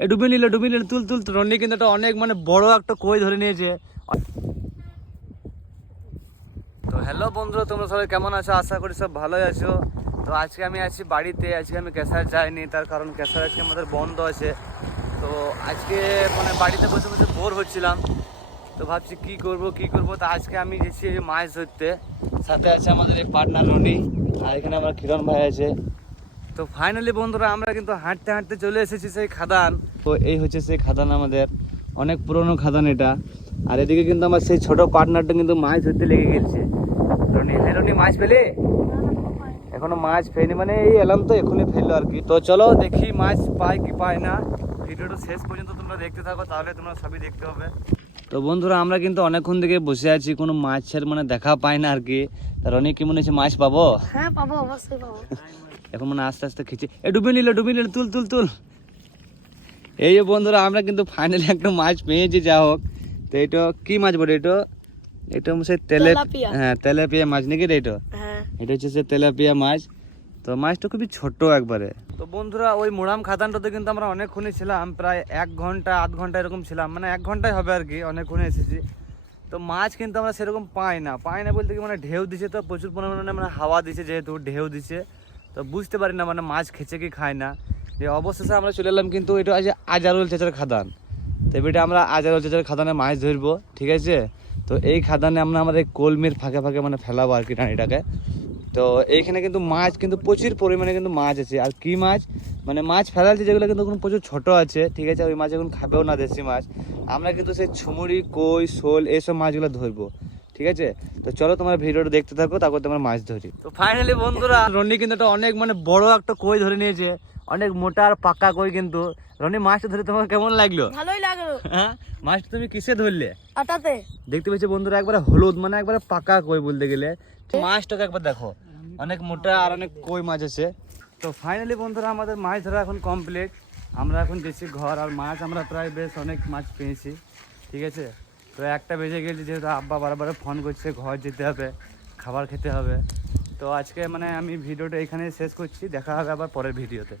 ডুবে নিল তুল তুল। রনি কিন্তু একটা অনেক মানে বড় একটা কই ধরে নিয়েছে। তো হ্যালো বন্ধুরা, তোমরা সবাই কেমন আছো? আশা করি সব ভালোই আছো। তো আজকে আমি আছি বাড়িতে, আজকে আমি ক্যাসার যাইনি, তার কারণ ক্যাসার আজকে আমাদের বন্ধ আছে। তো আজকে মানে বাড়িতে বসে বসে বোর হচ্ছিলাম, তো ভাবছি কি করব। তো আজকে আমি গেছি মাছ ধরতে, সাথে আছে আমাদের এই পার্টনার রনি, আর এখানে আমার কিরণ ভাই আছে। তো ফাইনালি বন্ধুরা আমরা কিন্তু হাঁটতে হাঁটতে চলে এসেছি সেই খাদান। তো এই হচ্ছে সেই খাদান, আমাদের অনেক পুরনো খাদান এটা। আর এদিকে কিন্তু আমার সেই ছোট পার্টনারটা কিন্তু মাছ ধরতে লেগে গেছে। রনি, হ্যাঁ রনি, মাছ পেলে? এখনো মাছ ফেলেনি, মানে এই এলাম তো এখনই ফেললো আর কি। তো চলো দেখি মাছ পাই কি পাই না, ভিডিওটা শেষ পর্যন্ত তোমরা দেখতে থাকো, তাহলে তোমরা সবই দেখতে হবে। তো বন্ধুরা আমরা কিন্তু অনেকক্ষণ থেকে বসে আছি, কোনো মাছের মানে দেখা পাই না আর কি। তার অনেক কি মনে হচ্ছে মাছ পাবো? হ্যাঁ পাবো, অবশ্যই পাবো। এখন মানে আস্তে আস্তে খিচে ডুবে নিল তুল তুল তুল। এই যে বন্ধুরা আমরা কিন্তু ফাইনালি একটা মাছ পেয়েছি, যা হোক। তো এটা কি মাছ বলে? এটা সেই তেলাপিয়া। হ্যাঁ তেলাপিয়া মাছ নাকি রে? হ্যাঁ, এটা হচ্ছে সে তেলাপিয়া মাছ। তো মাছটা খুবই ছোট একবারে। তো বন্ধুরা ওই মোড়াম খাদানটাতে কিন্তু আমরা অনেকক্ষণই ছিলাম, প্রায় 1 ঘন্টা আধ ঘন্টা এরকম ছিলাম, মানে 1 ঘন্টাই হবে আর কি, অনেকক্ষণে এসেছি। তো মাছ কিন্তু আমরা সেরকম পাই না বলতে কি, মানে ঢেউ দিছে তো প্রচুর পরিমাণে, মানে হাওয়া দিছে, যেহেতু ঢেউ দিছে, তো বুঝতে পারি না মানে মাছ খেছে কি খায় না। যে অবশেষে আমরা চলে এলাম কিন্তু এটা আছে আজারুল চাচার খাদান। তো এবারে আমরা আজারুল চাচার খাদানে মাছ ধরবো, ঠিক আছে? তো এই খাদানে আমরা আমাদের কলমির ফাঁকে ফাঁকে মানে ফেলাবো আর কি টানিটাকে। তো এইখানে কিন্তু মাছ কিন্তু প্রচুর পরিমাণে কিন্তু মাছ আছে। আর কি মাছ, মানে মাছ ফেলাচ্ছে যেগুলো কিন্তু এখন প্রচুর ছোট আছে, ঠিক আছে? ওই মাছ এখন খাবেও না দেশি মাছ। আমরা কিন্তু সেই ছুমুরি, কই, শোল এইসব মাছগুলো ধরবো, ঠিক আছে? তো চলো তোমার ভিডিওটা দেখতে থাকো, তারপর তোমার মাছ ধরি। তো ফাইনালি বন্ধুরা রনি কিন্তু একটা অনেক মানে বড় একটা কই ধরে নিয়েছে, অনেক মোটা আর পাক্কা কই। কিন্তু রনি মাছটা ধরে তোমার কেমন লাগলো? ভালোই লাগলো। হ্যাঁ, মাছটা তুমি কিসে ধরলে? আটাতে। দেখতে পেয়েছি বন্ধুরা একবারে হলুদ, মানে একবারে পাকা কই বলতে গেলে। মাছটাকে একবার দেখো, অনেক মোটা আর অনেক কই মাছ আছে। তো ফাইনালি বন্ধুরা আমাদের মাছ ধরা এখন কমপ্লিট। আমরা এখন গেছি ঘর, আর মাছ আমরা প্রায় বেশ অনেক মাছ পেয়েছি, ঠিক আছে? তো 1টা বেজে গেছে, যেহেতু আব্বা বারবার ফোন করছে, ঘর যেতে হবে, খাবার খেতে হবে। তো আজকে মানে আমি ভিডিওটা এখানে শেষ করছি, দেখা হবে আবার পরের ভিডিওতে।